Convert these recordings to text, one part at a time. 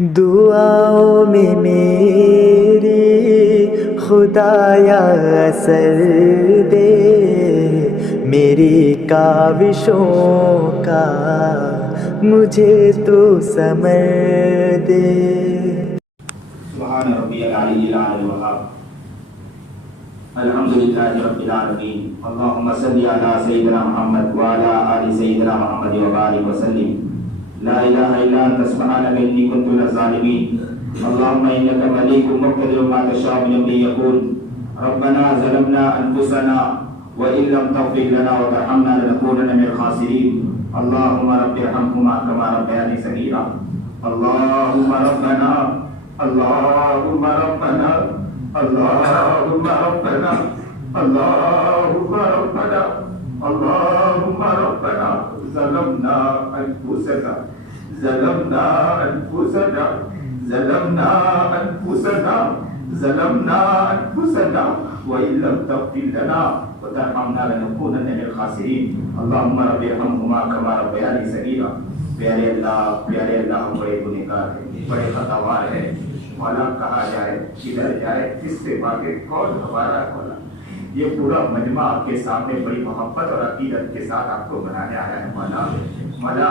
دعاؤں میں میری خدایا اثر دے، میری کاوشوں کا مجھے تو ثمر دے۔ سبحان ربی العلی الاعلی الوہاب، الحمدللہ رب العالمین، اللہم صلی علی سیدنا محمد وعلی آل سیدنا محمد وبارک وسلم۔ لا الہ الا انت سبحانک انی کنت من الظالمین، اللہم انک ملیک مقتدر ما تشاء من امری یکون۔ ربنا ظلمنا انفسنا وان لم تغفر لنا وترحمنا لنکونن من الخاسرین۔ اللہم رب ارحمہما کما ربیانی صغیرا۔ اللہم ربنا اللہم ربنا اللہم ربنا اللہم ربنا اللہم ربنا ظلمنا انفسنا ظلمنا انفسنا ظلمنا انفسنا ظلمنا انفسنا وإن لم تغفر لنا وترحمنا لنكونن من الخاسرین۔ اللہم رب ارحمہما کما ربیانی صغیرا۔ پیارے اللہ، ہم بڑے گنہگار ہیں، بڑے خطاوار ہیں۔ مولا کہا جائے، کدھر جائے، کس سے مانگے، کون ہمارا مولا؟ یہ پورا مجمع آپ کے سامنے بڑی محبت اور عقیدت کے ساتھ آپ کو بنانے آیا ہے۔ مولا مولا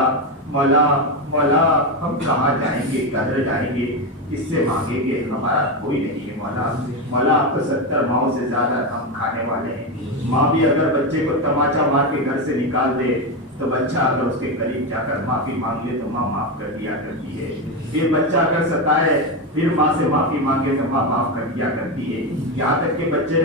مولا مولا ہم کہاں جائیں گے، کدھر جائیں گے، کس سے مانگیں گے؟ ہمارا کوئی نہیں ہے مولا۔ مولا آپ تو 70 ماؤں سے زیادہ ہم کھانے والے ہیں۔ ماں بھی اگر بچے کو تماچا مار کے گھر سے نکال دے تو بچہ اگر اس کے قریب جا کر معافی مانگ لے تو ماں معاف کر دیا کرتی ہے۔ پھر بچہ اگر ستائے پھر ماں سے معافی مانگے تو ماں معاف کر دیا کرتی ہے۔ یہاں تک کہ بچے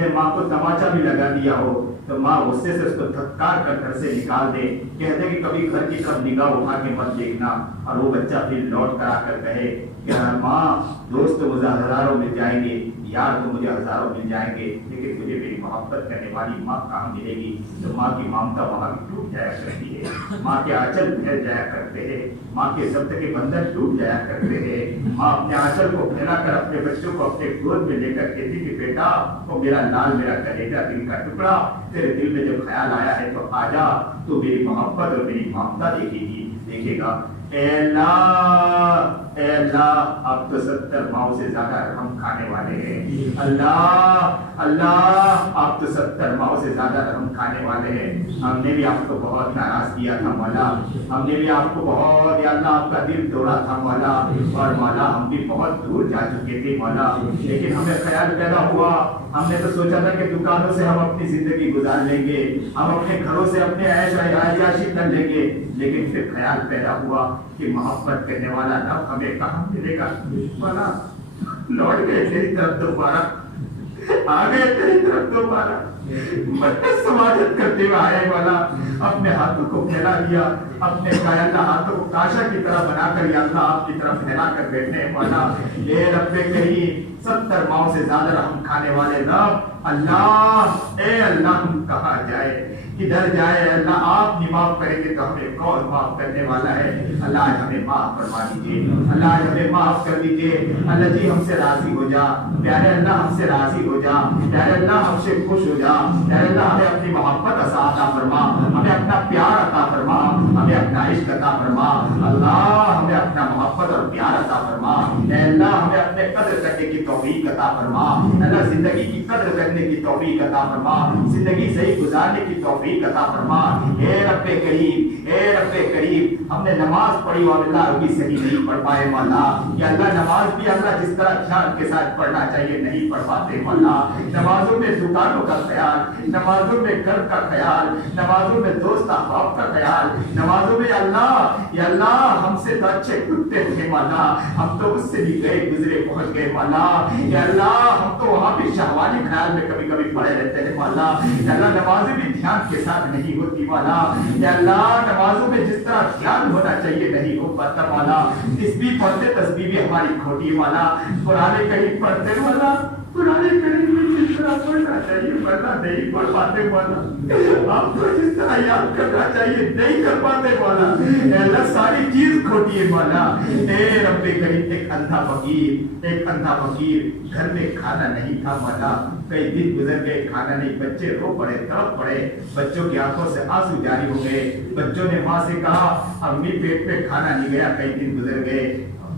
نے ماں کو تماچا بھی لگا دیا ہو تو ماں غصے سے اس کو دھتکار کر گھر سے نکال دے، کہتے کہ کبھی گھر کی طرف نگاہ اٹھا کے مت دیکھنا، اور وہ بچہ پھر لوٹ کر آ کر کہے کہ ماں دوست تو مجھے ہزاروں مل جائیں گے، یار تو مجھے ہزاروں مل جائیں گے، لیکن مجھے میری محبت کرنے والی ماں کہاں ملے گی؟ تو ماں کی ممتا وہاں بھی ٹوٹ جایا کرتی ہے، ماں کے آنچل پھیل جایا کرتے ہیں، ماں کے ضبط کے بندھن ٹوٹ جایا کرتے ہیں۔ ماں اپنے آنچل کو پھیلا کر اپنے بچوں کو اپنے گود میں لے کر کہتی کہ بیٹا وہ میرا لال، میرا کلیجہ، دل کا ٹکڑا، تیرے دل میں جب خیال آیا ہے تو آ جا، تو میری محبت اور میری ممتا دیکھے گا۔ اے اللہ آپ تو 70 ماؤں سے زیادہ رحم کھانے والے ہیں۔ اللہ آپ تو 70 ماؤں سے زیادہ رحم کھانے والے ہیں۔ ہم نے بھی آپ کو بہت ناراض کیا تھا مولا، ہم نے بھی آپ کو بہت، یا اللہ آپ کا دل توڑا تھا مولا، اور مولا ہم بھی بہت دور جا چکے تھے مولا، لیکن ہمیں خیال پیدا ہوا، ہم نے تو سوچا تھا کہ دکانوں سے ہم اپنی زندگی گزار لیں گے، ہم اپنے گھروں سے اپنے عیش عیاشی کر لیں گے، لیکن پھر خیال پیدا ہوا کہ محبت کرنے والا رب ہمیں کہاں ملے گا؟ مولا لوٹ گئے تیری طرف دوبارہ، آ گئے تیری طرف دوبارہ، سماجت کرتے ہوئے آئے مولا، اپنے ہاتھوں کو پھیلا دیا، اپنے ہاتھوں کو کاشا کی طرح بنا کر یا اللہ آپ کی طرف پھیلا کر بیٹھے مولا۔ اے رب کریم 70 ماؤں سے زیادہ رحم کھانے والے رب اللہ، اے اللہ ہم کہاں جائے، کدھر جائے؟ اللہ آپ نہیں معاف کریں گے تو ہمیں کون معاف کرنے والا ہے؟ اللہ آج ہمیں معاف فرما دیجیے، اللہ آج ہمیں معاف کر دیجیے۔ اللہ جی ہم سے راضی ہو جا، پیارے اللہ ہم سے راضی ہو جا، پیارے اللہ ہم سے خوش ہو جا، پیارے اللہ ہمیں اپنی محبت عطا فرما، ہمیں اپنا پیار عطا فرما، ہمیں اپنا عشق عطا فرما، اللہ ہمیں اپنا محبت اور پیار عطا فرما، اے اللہ ہمیں اپنے قدر کرنے کی توفیق عطا فرما، اللہ زندگی کی قدر کرنے کی توفیق عطا فرما، زندگی صحیح گزارنے کی توفیق عطا فرما۔ اے رب کریم، اے رب کریم ہم نے نماز پڑھی اور اللہ ابھی صحیح نہیں پڑھ پائے مولا، یا اللہ نماز بھی اللہ جس طرح خیال کے ساتھ پڑھنا چاہیے نہیں پڑھ پاتے مولا۔ نمازوں میں دکانوں کا خیال، نمازوں میں گھر کا خیال، نمازوں میں دوست احباب کا خیال، نمازوں میں اللہ یا اللہ ہم سے تو اچھے کتے تھے مولا، ہم تو اس سے بھی گئے گزرے پہنچ گئے مولا، یا اللہ ہم تو وہاں بھی شہوانی خیال میں کبھی کبھی پڑے رہتے ہیں مولا، یا اللہ نمازیں بھی دھیان کے ساتھ نہیں ہوتی مولا، یا اللہ نمازوں میں جس طرح دھیان ہونا چاہیے نہیں ہو پاتا مولا، تسبیح پڑھتے تسبیح بھی ہماری کھوٹی مولا، قرآن کریم پڑھتے مولا قرآن کریم میں جس طرح پڑھنا چاہیے پڑھنا نہیں پڑھ پاتے مولا، آپ کو جس طرح یاد کرنا چاہیے نہیں کر پاتے مولا، اے اللہ ساری چیز کھوٹی ہے مولا، اے رب کریم ایک اندھا فقیر گھر میں کھانا نہیں تھا مولا، کئی دن گزر گئے کھانا نہیں، بچے رو پڑے تڑپ پڑے، بچوں کی آنکھوں سے آنسو جاری ہو گئے، بچوں نے ماں سے کہا امی پیٹ پہ کھانا نہیں گیا، کئی دن گزر گئے،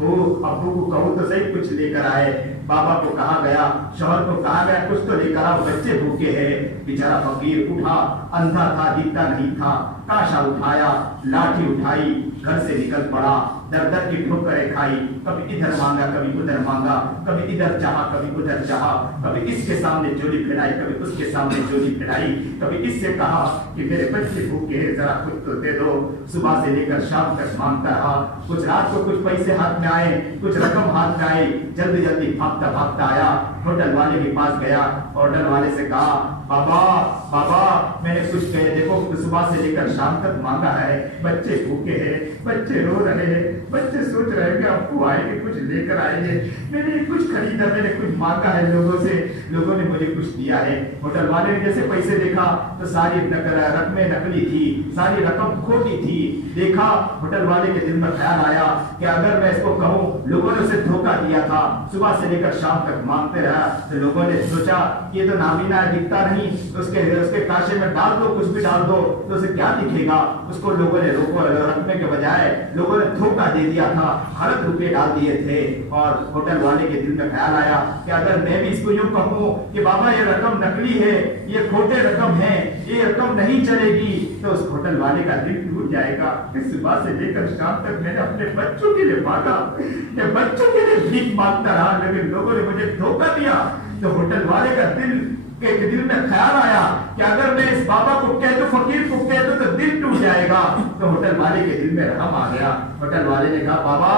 ابو کو کہو تو صحیح کچھ لے کر آئے، بابا کو کہا گیا، شوہر کو کہا گیا کچھ تو لے کر آؤ، بچے بھوکے ہیں، بیچارہ فقیر اٹھا، اندھا تھا دیکھتا نہیں تھا، کاشا اٹھایا، لاٹھی اٹھائی، گھر سے نکل پڑا، در در کی ٹھوکریں کھائی، کبھی ادھر مانگا کبھی ادھر مانگا، کبھی ادھر چاہا کبھی ادھر چاہا، کبھی اس کے سامنے جولی پھیلائی کبھی اس کے سامنے جولی پھیلائی، کبھی اس سے کہا کہ میرے بچے بھوکے ہیں ذرا کچھ تو دے دو، صبح سے لے کر شام تک مانگتا رہا، کچھ رات کو کچھ پیسے ہاتھ میں آئے، کچھ رقم ہاتھ میں آئی، جلدی جلدی بھاگتا بھاگتا آیا، ہوٹل والے کے پاس گیا، ہوٹل والے سے کہا بابا میں نے کچھ کہے دیکھو صبح سے لے کر شام تک مانگا ہے، بچے بھوکے ہیں، بچے رو رہے ہیں، بچے سوچ رہے ہیں کہ ابو آئیں گے کچھ لے کر آئیں گے، میں نے کچھ خریدا، میں نے کچھ مانگا ہے لوگوں سے، لوگوں نے مجھے کچھ دیا ہے۔ ہوٹل والے نے جیسے پیسے دیکھا تو ساری رقمیں نقلی تھی، ساری رقم کھوٹی تھی، دیکھا ہوٹل والے کے دل میں خیال آیا کہ اگر میں اس کو کہوں لوگوں نے اسے دھوکہ دیا تھا، صبح سے لے کر شام تک مانگتے رہا، تو لوگوں نے سوچا یہ تو نابینا ہے دکھتا نہیں، اس کے کاشے میں ڈال دو، کچھ بھی ڈال دو تو اسے کیا دکھے گا، اس کو لوگوں نے رکھنے کے بجائے لوگوں نے دھوکہ دے دیا تھا، غلط روپے ڈال دیے تھے، اور ہوٹل والے کے دل میں خیال آیا کہ اگر میں بھی اس کو یوں کہوں کہ بابا یہ رقم نقلی ہے، یہ کھوٹے رقم ہے، یہ رقم نہیں چلے گی، تو اس ہوٹل والے کا دل ٹوٹ جائے گا کہ صبح سے لے کر شام تک میں نے اپنے بچوں کے لیے مانگا، کہ بچوں کے لیے بھیک مانگتا رہا، لیکن لوگوں نے مجھے دھوکہ دیا۔ تو ہوٹل والے کا دل میں خیال آیا کہ اگر میں اس بابا کو کہہ دوں، فقیر کو کہہ دوں تو دل ٹوٹ جائے گا، تو ہوٹل والے کے دل میں رحم آ گیا۔ ہوٹل والے نے کہا بابا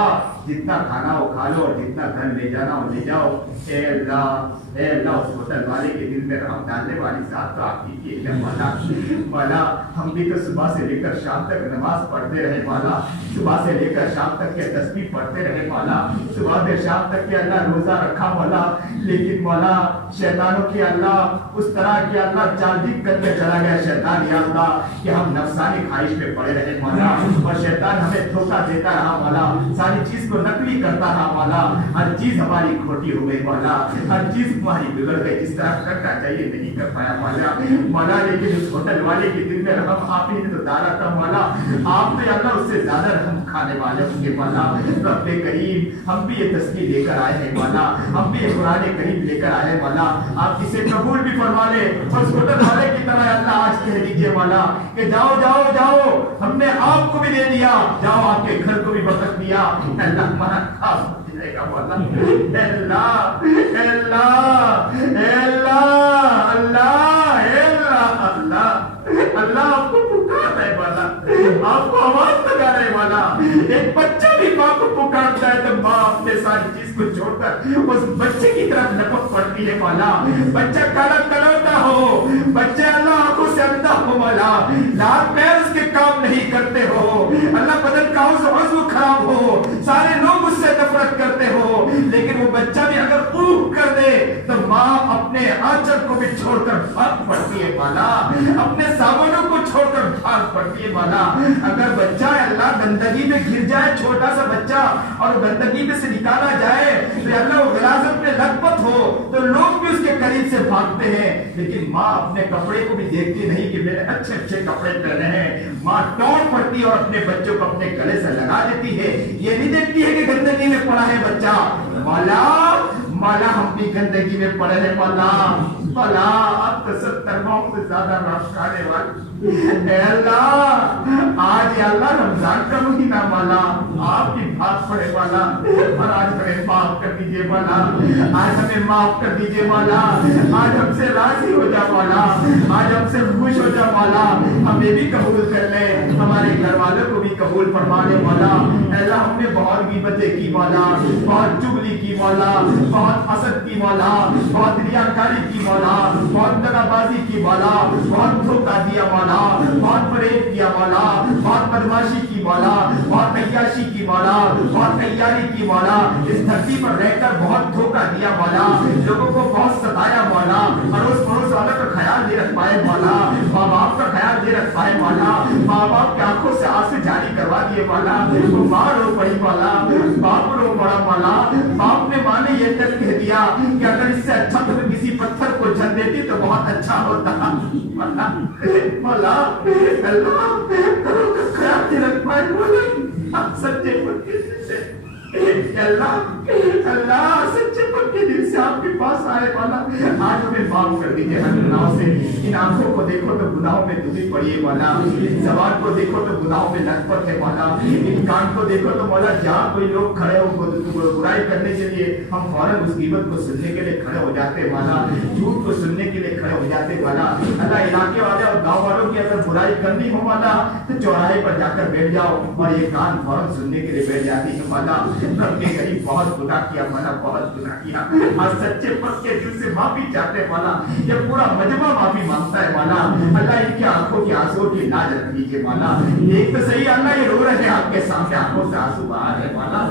جتنا کھانا ہو کھا لو اور جتنا گھر لے جانا ہو لے جاؤ، اے اللہ اس ہوٹل والے کے دل میں رحم ڈالنے والی ذات تو آپ کی ہے مولا، ہم بھی تو صبح سے لے کر شام تک نماز پڑھتے رہے مولا، صبح سے لے کر شام تک کے تسبیح پڑھتے رہے مولا، صبح سے شام تک کے اللہ روزہ رکھا مولا، لیکن مولا شیطانوں کی اللہ اس طرح کی اللہ چالدی کر کے چلا گیا شیطان یا اللہ کہ ہم نفسانی خواہش پہ پڑے رہے مولا، اور شیطان ہمیں دھوکہ دیتا رہا مولا، ساری چیز کو نقلی کرتا رہا مولا، ہر چیز ہماری کھوٹی ہو گئی مولا، ہر چیز ہماری بگڑ گئی، جس طرح کرنا چاہیے نہیں کر پایا مولا، لیکن اس ہوٹل والے کے دل میں رحم آپ ہی نے تو ڈالا تھا مولا، آپ نے اللہ اس سے زیادہ رحم کھانے والے ہوں گے مولا۔ رب کریم ہم بھی یہ تسبیح لے کر آئے ہیں مولا، ہم بھی یہ قرآن کریم لے کر آئے ہیں مولا، آپ اسے قبول بھی فرما لے، اور اس ہوٹل والے کی طرح اللہ آج کہہ دیجیے مولا کہ جاؤ جاؤ جاؤ، ہم نے آپ کو بھی دے دیا، جاؤ آپ کے گھر کو بھی برکت دیا، اللہ ہمارا خاص جائے گا مولا، اللہ اللہ اللہ اللہ اللہ اللہ آپ کو پکار رہے والا، آپ کو آواز لگا رہے والا، ایک بچہ بھی ماں کو پکارتا ہے تو ماں اپنے ساری چیز کو چھوڑ کر اس بچے کی طرف لپک پڑتی ہے والا، بچہ کالا کلوتا ہو، بچہ اللہ آنکھوں سے اندھا ہو والا، لات پیر اس کے کام نہیں کرتے ہو، اللہ بدن کا عضو خراب ہو، سارے لوگ اس سے نفرت کرتے ہو، لیکن وہ بچہ بھی اگر اوہ کر دے تو ماں اپنے آنچل کو بھی چھوڑ کر بھاگ پڑتی ہے والا، اپنے سامانوں کو چھوڑ کر بھاگ پڑتی ہے والا۔ اگر بچہ اللہ گندگی میں گر جائے، چھوٹا سا بچہ، اور گندگی میں سے نکالا جائے تو اللہ وہ غلاظت میں لطپت ہو تو لوگ بھی اس کے قریب سے بھاگتے ہیں، لیکن ماں اپنے کپڑے کو بھی دیکھتی نہیں کہ میرے اچھے اچھے کپڑے پہنے ہیں، ماں ٹوٹ پڑتی اور اپنے بچوں کو اپنے گلے سے لگا دیتی ہے، یہ نہیں دیکھتی ہے کہ گندگی میں پڑا ہے بچہ۔ مولا مولا ہم بھی گندگی میں پڑے ہیں مولا، مولا آپ تو 70 ماہ سے زیادہ راست کھانے والے، اے اللہ آج یا اللہ رمضان کا مہینہ مولا آپ کی بات پڑے مولا، اور آج ہمیں معاف کر دیجئے مولا، آج ہمیں معاف کر دیجئے مولا، آج ہم سے راضی ہو جا مولا، آج ہم سے خوش ہو جا مولا، ہمیں بھی قبول کر لے، ہمارے گھر والوں کو بھی قبول فرما لے مولا۔ اے اللہ ہم نے بہت غیبتیں کی مولا، بہت چغلی کی مولا، بہت हसद की मौला, बहुत रियाकारी की मौला, बहुत दगाबाजी की मौला, बहुत धोखा दिया मौला, बहुत फरेब किया मौला, बहुत बदमाशी की मौला, बहुत अय्याशी की मौला, बहुत तैयारी की मौला, इस धरती पर रहकर बहुत धोखा दिया मौला, लोगों को बहुत सताया मौला, अड़ोस पड़ोस वालों का ख्याल नहीं रख पाए मौला, माँ बाप का ख्याल नहीं रख पाए मौला, माँ बाप की आंखों से आंसू जारी करवा दिए मौला, वो माँ रो पड़ी मौला, बाप रो पड़ा मौला, बाप ने माँ ने ये तक कह दिया कि अगर इससे अच्छा तो किसी पत्थर को जल देती तो बहुत अच्छा होता। मौला मौला अल्लाह करो का ख्याल नहीं रख पाए मौला, सच्चे पक्के दिल से अल्लाह अल्लाह सच्चे पक्के दिल से आपके पास आए मौला, आज हमें माफ कर दीजिए हर गुनाहों से। इन आंखों को देखो तो गुनाहों में डूबी पड़ी है मौला, इन जबान को देखो तो गुनाहों में लटपट है मौला, इन कान को देखो तो मौला जहाँ कोई लोग खड़े हो बुराई करने के लिए हम फौरन उस गिबत को सुनने के लिए खड़े हो जाते हैं मौला, झूठ को सुनने के लिए खड़े हो जाते हैं मौला। अल्लाह इलाके वाले और गाँव वालों की अगर बुराई करनी हो मौला तो चौराहे पर जाकर बैठ जाओ और ये कान फौरन सुनने के लिए बैठ जाती है मौला। रब के करीब बहुत गुनाह किया मौला, बहुत गुनाह किया, और सच्चे पक्के दिल से माफी चाहते हैं मौला, ये पूरा मजमा माफी मांगता है मौला। अल्लाह इनकी आंखों की आंसू की लाज रख लीजिए मौला, एक तो सही अल्लाह ये रो रहे हैं आपके सामने, आंखों से आंसू बहा रहे मौला,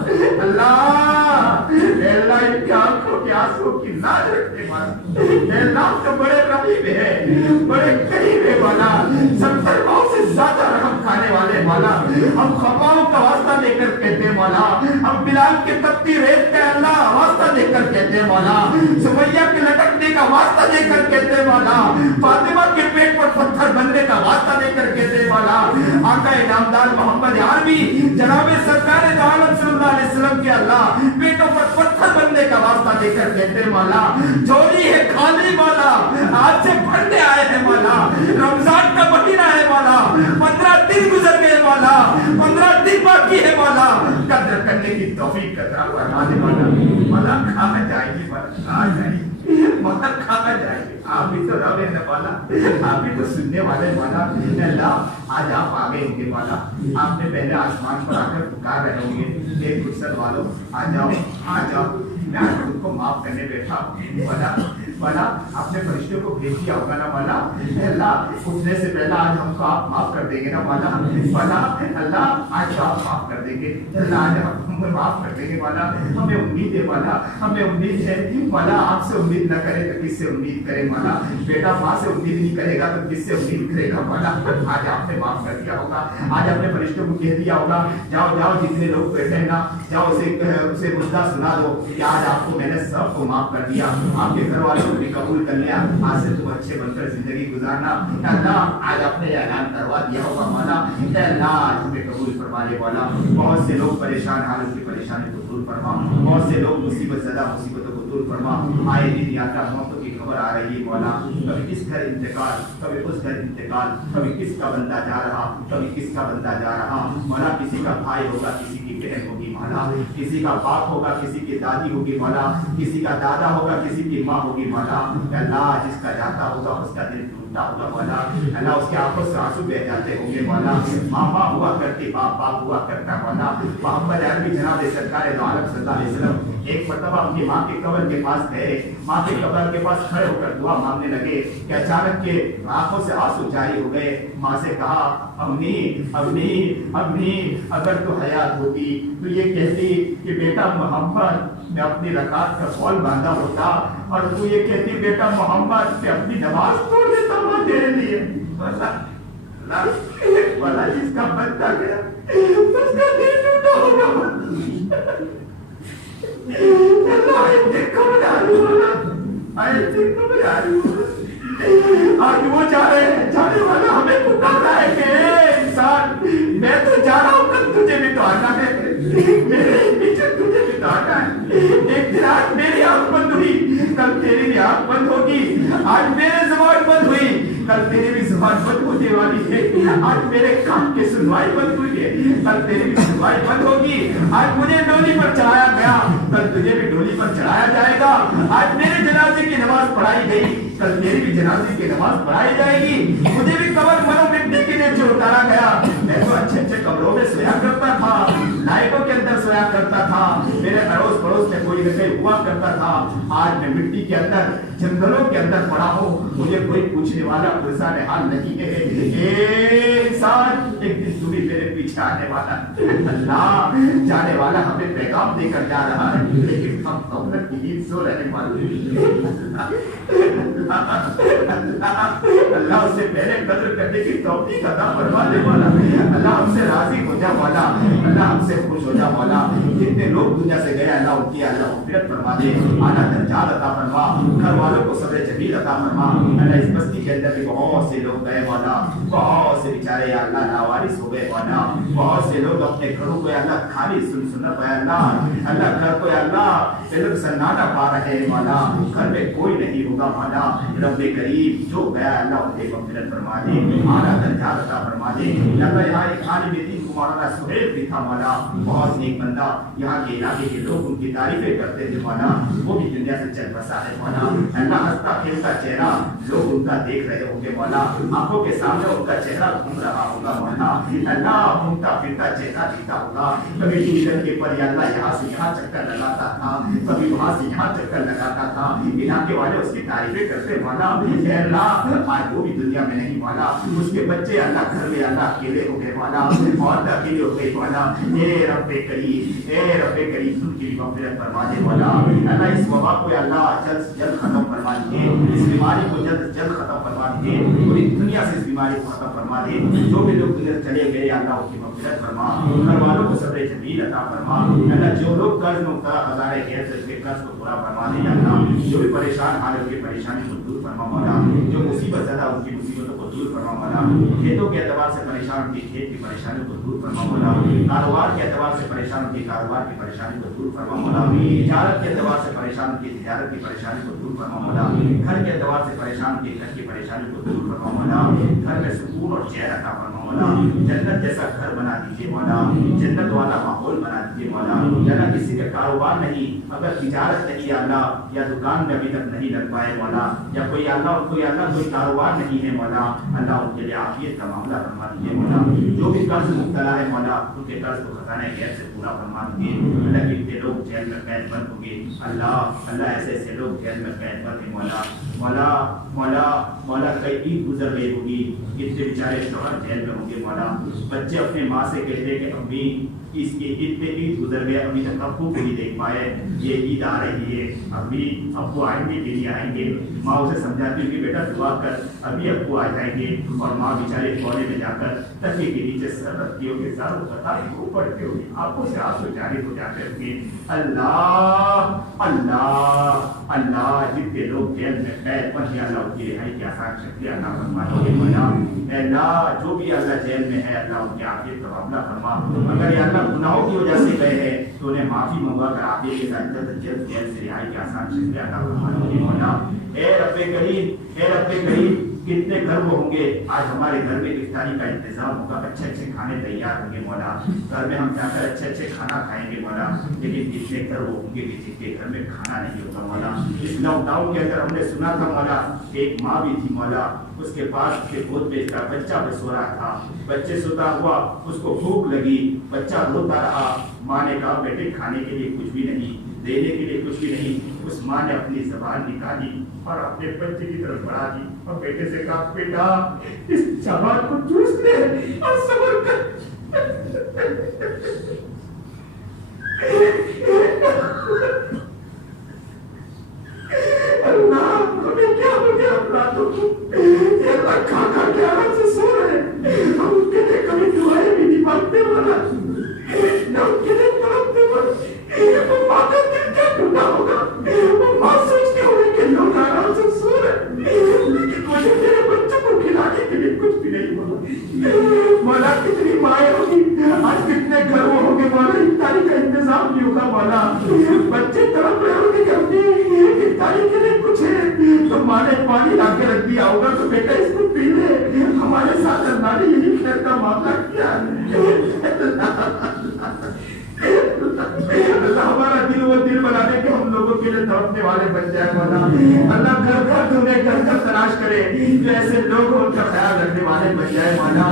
अल्लाह अल्लाह इनकी आंखों की आंसू की लाज रखते मौला, अल्लाह तो बड़े रहीम है, बड़े करीब है मौला, 70 माओ से ज्यादा रहम खाने वाले मौला, हम खबाओं का वास्ता लेकर कहते हैं मौला, हम बिलाल के तख्ती रेत का अल्लाह वास्ता देकर कहते हैं मौला, सुमैया के लटकने का वास्ता देकर कहते हैं मौला, फातिमा के पेट पर पत्थर बनने का वास्ता देकर कहते हैं मौला, आका इनामदार मोहम्मद यारबी जनाबे सरकार दो आलम सल्लल्लाहु अलैहि वसल्लम के अल्लाह पेटों पर पत्थर बनने का वास्ता देकर कहते हैं मौला, झोली है खाली मौला, आज से पढ़ने आए हैं मौला, रमजान का महीना है मौला, 15 दिन गुजर गए मौला, 15 दिन बाकी है मौला, कद्र करने की तौफीक कतरा फरमा दे मौला, मौला कहाँ जाएगी मौला, कहाँ जाएगी मौला, कहाँ जाएगी, आप भी तो रब है मौला, आप भी तो सुनने वाले मौला। अल्लाह आज आप आ गए होंगे मौला, आपने पहले आसमान पर आकर पुकार रहे होंगे, एक फुर्सत वालों आ जाओ आ जाओ, मैं आज खुद को माफ करने बैठा मौला, मौला अपने फरिश्तों को भेज दिया होगा ना मौला, अल्लाह उठने से पहले आज हमको आप माफ कर देंगे ना मौला, मौला अल्लाह आज तो आप माफ कर देंगे, अल्लाह आज हमें माफ कर देंगे मौला, हमें उम्मीद है मौला, हमें उम्मीद है मौला, आपसे उम्मीद न करे तो किससे उम्मीद करे मौला, बेटा माँ से उम्मीद नहीं करेगा तो किससे उम्मीद करेगा मौला, आज आपने माफ कर दिया होगा, आज अपने फरिश्तों को कह दिया होगा जाओ जाओ जितने लोग बैठे हैं ना जाओ उसे मुद्दा सुना दो कि आज आपको मैंने सबको माफ कर दिया, आपके घर वालों को भी कबूल कर लिया, आज से तुम अच्छे बनकर जिंदगी गुजारना, अल्लाह आज आपने ऐलान करवा दिया होगा मौला, अल्लाह आज हमें कबूल फरमा ले मौला। बहुत से लोग परेशान हाल की परेशानी को दूर फरमा, बहुत से लोग मुसीबत ज़्यादा मुसीबतों को दूर फरमा, आए दिन यात्रा मौतों की खबर आ रही है मौला, कभी इस घर इंतकाल कभी उस घर इंतकाल, कभी किसका बंदा जा रहा कभी किसका बंदा जा रहा मौला, किसी का भाई होगा किसी की बहन होगी मौला, किसी का बाप होगा किसी की दादी होगी मौला, किसी का दादा होगा किसी की माँ होगी मौला, अल्लाह जिसका जाता होगा उसका दिल टूटता होगा मौला, अल्लाह उसकी आंखों से आंसू बह जाते होंगे मौला, माँ माँ हुआ करती बाप बाप हुआ करता मौला। मोहम्मद अरबी जनाब सरकार दो आलम सल्लल्लाहु अलैहि वसल्लम एक मरतबा अपनी माँ के कब्र के पास गए, माँ के कब्र के पास खड़े होकर दुआ मांगने लगे कि अचानक के आंखों से आंसू जारी हो गए, माँ से कहा अम्मी अम्मी अम्मी अगर तो हयात होती तो ये कहती कि बेटा मोहम्मद मैं अपनी रकात का फौल बांधा होता, और तू ये कहती बेटा मोहम्मद मैं अपनी नमाज तोड़ देता हूँ तेरे लिए, वाला जिसका बंदा गया उसका दिल टूटा होगा, आज वो जा रहे हैं, जाने वाला हमें पुकार रहा है कि इंसान मैं तो जा रहा हूँ, कल तुझे भी तो आना है, मेरे पीछे तुझे भी तो आना है, एक दिन आज मेरी आंख बंद हुई कल तेरी भी आंख बंद होगी, आज मेरे जुबान बंद हुई कल तेरी भी जुबान बंद होने वाली है, आज मेरे कान की सुनवाई बंद हुई है कल तेरी भी सुनवाई बंद होगी, आज मुझे डोली पर चढ़ाया गया कल तुझे भी डोली पर चढ़ाया जाएगा, आज मेरे जनाजे की नमाज पढ़ाई गई कल तेरी भी जनाजे की नमाज पढ़ाई जाएगी, मुझे भी कब्र मरो मिट्टी के नीचे उतारा गया, मैं तो अच्छे अच्छे कब्रों में सोया करता था, लाइटों के अंदर सोया करता था, मेरे अड़ोस पड़ोस में कोई मेरे से हुआ करता था, आज मैं मिट्टी के अंदर जंगलों के अंदर पड़ा हूँ, मुझे कोई पूछने वाला पुरसान हाल नहीं है। इंसान एक दिन तू भी मेरे पीछे आने वाला, अल्लाह जाने वाला हमें पैगाम देकर जा रहा है, लेकिन हम अपने नींद सो रहने वाले। अल्लाह उससे पहले कद्र करने की तौफीक अता फरमा दे वाला, अल्लाह हमसे राजी हो जा वाला, अल्लाह हमसे खुश हो जा वाला। जितने लोग दुनिया से गए अल्लाह उनकी अल्लाह मग़फ़िरत फरमा दे, आला दर्जा अता फरमा, घर वालों को सब्र जमील अता फरमा। अल्लाह इस बस्ती के अंदर भी बहुत से लोग गए वाला, बहुत से बेचारे अल्लाह लावारिस हो गए वाला, बहुत से लोग अपने घरों को अल्लाह खाली सुनना पाया अल्लाह, अल्लाह घर को अल्लाह लोग सन्नाटा पा रहे हैं वाला, घर में कोई नहीं होगा वाला। रब्बे करीम जो गया अल्लाह उन्हें मग़फ़िरत फरमा दे, आला दर्जा अता फरमा दे। अल्लाह यहाँ एक आलिम दीन को मौलाना सुहेल भी था वाला, बहुत नेक बंदा, यहाँ के इलाके के लोग उनकी तारीफें करते थे वाला, वो भी दुनिया से चल बसा है वाला। अल्लाह हंसता खेलता चेहरा लोग उनका देख रहे होंगे वाला, आंखों के सामने उनका चेहरा घूम रहा होगा वाला, अल्लाह घूमता फिरता चेहरा दिखता होगा। कभी टूरिज्म के पर अल्लाह यहाँ से यहाँ चक्कर लगाता था, कभी वहाँ से यहाँ चक्कर लगाता था, इलाके वाले उसकी तारीफें करते वाला। अल्लाह आज वो भी दुनिया में नहीं वाला, उसके बच्चे अल्लाह घर में अल्लाह अकेले हो गए वाला, औरत अकेले हो गई वाला। ए रब्बे करीम उनकी भी मग़फ़िरत फरमा दे वाला। अल्लाह इस वबा को अल्लाह जल्द से जल्द खत्म फरमा दे, इस बीमारी को जल्द से जल्द खत्म फरमा दे, पूरी दुनिया से इस बीमारी को खत्म फरमा दे। जो भी लोग दुनिया से चले गए अल्लाह उनकी मग़फ़िरत फरमा, घर वालों को सब्र जमील अता फरमा। अल्लाह जो लोग कर्ज मुब्तला हज़ारे गैर से उसके कर्ज को पूरा फरमा दे अल्लाह, जो भी परेशान हाल उनकी परेशानी को दूर फरमा मौला, जो मुसीबत ज़्यादा उनकी मुसीबतों को दूर फरमा मौला, खेतों के एतबार से परेशान उनकी खेत की परेशानी को दूर फरमा मौला, कारोबार के एतबार से परेशान उनकी कारोबार की परेशानी को दूर फरमा मौला, तिजारत के एतबार से परेशान उनकी तिजारत की परेशानी को दूर फरमा मौला, घर के एतबार से परेशान उनकी घर की परेशानी को दूर फरमा मौला, घर में सुकून और चैन अता फरमा मौला, जन्नत जैसा घर बना दीजिए मौला, जन्नत वाला माहौल बना दीजिए मौला। या किसी का कारोबार नहीं, अगर तिजारत नहीं अल्लाह, या दुकान में अभी तक नहीं लग पाए मौला, या कोई अल्लाह कोई कारोबार नहीं है मौला, अल्लाह उनके लिए आफियत का मामला फरमा दीजिए मौला। जो भी कर्ज मुब्तला है मौला, उनके कर्ज को खजाने गैर से पूरा फरमा दीजिए। अल्लाह कितने लोग जेल में कैद बंद होंगे अल्लाह ऐसे ऐसे लोग जेल में कैद बंद हैं मौला, मौला मौला मौला कई ईद गुजर गई होगी, कितने बेचारे शौहर जेल में होंगे मौला, बच्चे अपने माँ से कहते कि अम्मी इसके ईद पे ईद गुजर गया, अभी तक अब्बू को नहीं देख पाए, ये ईद आ रही है, अभी अब्बू आएंगे कि नहीं आएंगे। माँ उसे समझाती है कि बेटा दुआ कर, अभी अब्बू आ जाएंगे। और माँ बेचारे कोने में जाकर तकिए के नीचे सर रखती होगी, सारों पता नहीं पड़ती होगी, आंखों से आंसू जारी हो जाते होंगे। अल्लाह अल्लाह अल्लाह जितने लोग जेल में कैद बंद अल्लाह उनकी रिहाई की आसान शक्ति अल्लाह फरमा दे मौला। अल्लाह जो भी अल्लाह जेल में है अल्लाह उनके आफियत का मामला फरमा, अगर ये अल्लाह गुनाहों की वजह से गए हैं तो उन्हें माफी मंगवा कर आफियत के साथ जल्द जेल से रिहाई की आसान शक्ति अल्लाह फरमा दे मौला। ए रब्बे करीम कितने घर वो होंगे आज हमारे घर में इफ्तारी का इंतजाम होगा, अच्छे अच्छे खाने तैयार होंगे मौला, घर में हम जाकर अच्छे अच्छे खाना खाएंगे मौला, लेकिन कितने घर वो होंगे कि जिनके घर में खाना नहीं होता मौला। इस लॉकडाउन के अंदर हमने सुना था मौला, एक माँ भी थी मौला, उसके पास उसके गोद में इसका बच्चा भी सो रहा था, बच्चे सोता हुआ उसको भूख लगी, बच्चा रोता रहा, माँ ने कहा बेटे खाने के लिए कुछ भी नहीं, देने के लिए कुछ भी नहीं। उस माँ ने अपनी ज़बान निकाली और अपने बच्चे की तरफ बढ़ा दी और बेटे से कहा बेटा इस ज़बान को चूस ले और सब्र कर। अल्लाह हमें क्या हो गया अपराधों को, ये खा खा के आराम से सो रहे, हम उनके लिए कभी दुआएं भी नहीं मांगते वाला, न उनके लिए तड़पते वाला। वो माँ का दिल क्या टूटा होगा, वो माँ सोचते होंगे कि लोग आराम से सो रहे, लेकिन मुझे मेरे बच्चों को खिलाने के लिए कुछ भी नहीं होगा। मौला कितनी माएँ होगी आज, कितने घर वो होंगे मौला, इफ्तारी का इंतजाम नहीं होगा मौला, बच्चे तड़प रहे होंगे कि अपनी इफ्तारी के लिए कुछ है तो माँ ने पानी ला के रख दिया होगा तो बेटा इसको पी ले। हमारे साथ अल्लाह ने यही खैर का मामला किया है। अल्लाह हमारा दिल वो दिल बना दे कि हम लोगों के लिए तड़पने वाले बन जाए मौला। अल्लाह घर घर तुम्हें घर घर तलाश करे जो ऐसे लोग उनका ख्याल रखने वाले बन जाए मौला।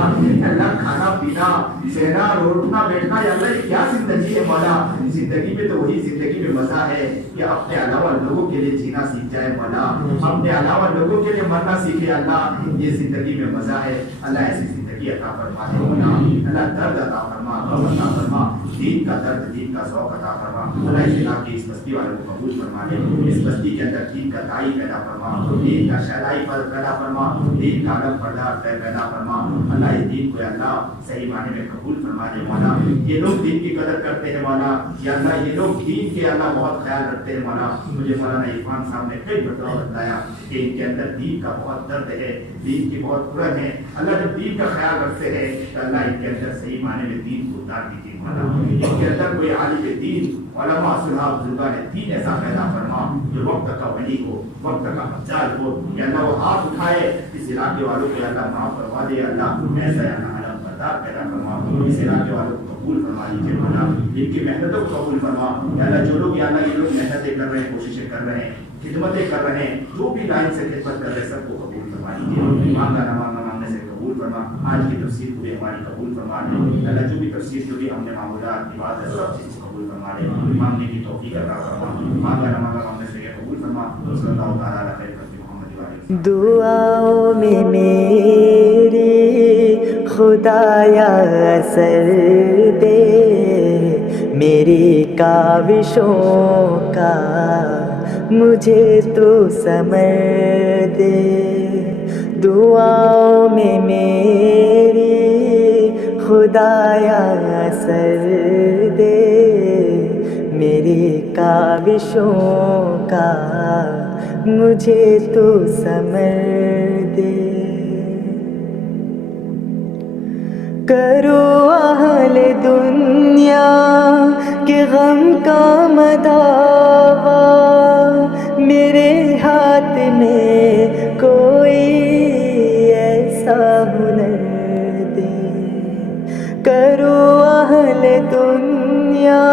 अल्लाह खाना पीना सेना उठना बैठना या अल्लाह ये क्या जिंदगी है मौला। जिंदगी में तो वही जिंदगी में मजा है कि अपने अलावा लोगों के लिए जीना सीख जाए मौला, अपने अलावा लोगों के लिए मरना सीखे अल्लाह, ये जिंदगी में मजा है अल्लाह। ऐसी जिंदगी अता फरमा दे मौला। अल्लाह दर्द अता फरमा, गम अता फरमा, दीन का दर्द दीन का शौक अता फरमा। अल्लाह इस इलाके की इस बस्ती वालों को कबूल फरमा ले, इस बस्ती के अंदर दीन का दाई पैदा फरमा, दीन का शहदाई पैदा फरमा, दीन का अलग पर्दा पैदा फरमा। अल्लाह इस दीन को अल्लाह सही माने में कबूल फरमा दे मौला। ये लोग दीन की कदर करते हैं मौला, या अल्लाह ये लोग दीन के अल्लाह बहुत ख्याल रखते हैं मौला। मुझे मौलाना इरफान साहब ने कई बतला बताया कि इनके अंदर दीन का बहुत दर्द है, दीन की बहुत पुरन है। अल्लाह जब दीन का ख्याल रखते हैं तो अल्लाह इनके अंदर सही माने में दीन को उतार दीजिए मौला। इनके अंदर कोई आलिम दीन उलमा सुलहा बुजुर्गान दीन ऐसा पैदा फरमा जो वक्त का वली हो, वक्त का अफजाल हो, या अल्लाह वो हाथ उठाए इस इलाके वालों को अल्लाह माफ करवा दे अल्लाह। ऐसा अलम बर्दार पैदा फरमा, इस इलाके वालों को कबूल फरमा लीजिए मौला। इनकी मेहनतों को कबूल फरमा या अल्लाह। जो लोग या अल्लाह ये लोग मेहनतें कर रहे हैं, कोशिशें कर रहे हैं, खिदमतें कर रहे हैं, जो भी लाइन से खिदमत कर रहे हैं सबको कबूल फरमा लीजिए। मांगा ना मांगने से कबूल फरमा। आज की तफसीर को भी हमारी कबूल फरमा ले अल्लाह। जो भी तफसीर जो भी हमने मामूलात इबादत सब चीज़ को कबूल फरमा ले। मांगने की तौफीक अता फरमा। मांगा ना मांगने से कबूल फरमा। सल्लल्लाहु तआला अलैहि वसल्लम। दुआओं में मेरी खुदाया असर दे, मेरी काविशों का मुझे तू समझ दे। दुआओं में मेरी खुदाया असर दे, मेरी काविशों का मुझे तू समझ दे। करो अहले दुनिया के गम का मदावा, मेरे हाथ में कोई ऐसा हुनर दे। करो अहले दुनिया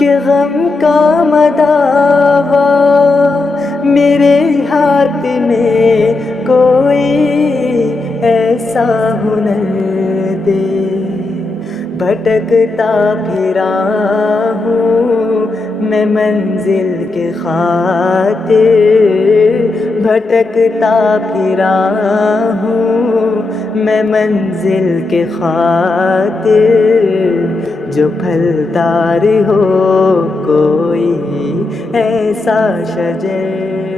के गम का मदावा, मेरे हाथ में कोई ऐसा हुनर दे। भटकता फिरा हूँ मैं मंजिल के खातिर, भटकता फिरा हूँ मैं मंजिल के खातिर। जो फलदार हो कोई ऐसा शजर